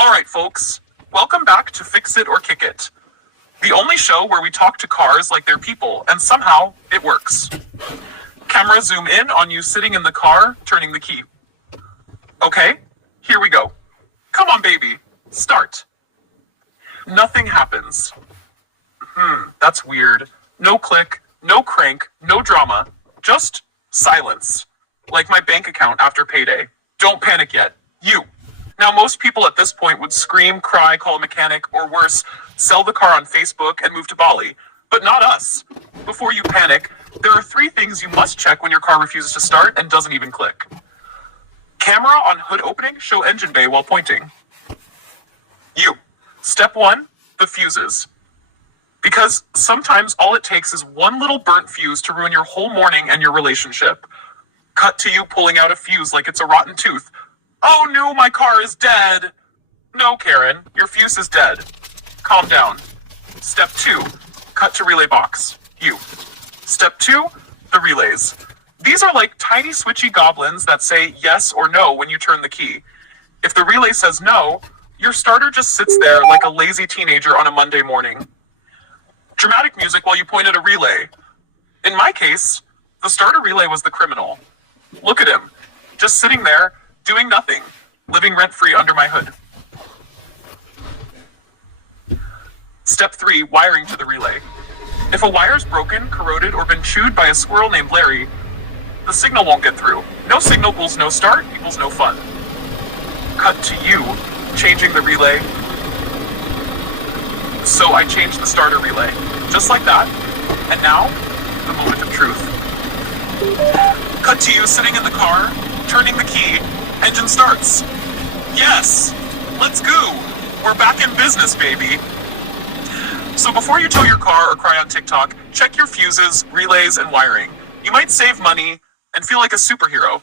Alright folks, welcome back to Fix It or Kick It, the only show where we talk to cars like they're people, and somehow it works. Camera zoom in on you sitting in the car, turning the key. Okay, here we go. Come on baby, start. Nothing happens. That's weird. No click, no crank, no drama, just silence. Like my bank account after payday. Don't panic yet. You. Now, most people at this point would scream, cry, call a mechanic, or worse, sell the car on Facebook and move to Bali. But not us. Before you panic, there are 3 things you must check when your car refuses to start and doesn't even click. Camera on hood opening, show engine bay while pointing. You. Step 1, the fuses. Because sometimes all it takes is one little burnt fuse to ruin your whole morning and your relationship. Cut to you pulling out a fuse like it's a rotten tooth. Oh no, my car is dead. No, Karen, your fuse is dead. Calm down. Step 2, cut to relay box. You. Step 2, the relays. These are like tiny switchy goblins that say yes or no when you turn the key. If the relay says no, your starter just sits there like a lazy teenager on a Monday morning. Dramatic music while you point at a relay. In my case, the starter relay was the criminal. Look at him, just sitting there, doing nothing, living rent-free under my hood. Step 3, wiring to the relay. If a wire's broken, corroded, or been chewed by a squirrel named Larry, the signal won't get through. No signal equals no start equals no fun. Cut to you, changing the relay. So I changed the starter relay, just like that, and now, the moment of truth. Cut to you sitting in the car, turning the key, engine starts. Yes! Let's go! We're back in business, baby! So before you tow your car or cry on TikTok, check your fuses, relays, and wiring. You might save money and feel like a superhero.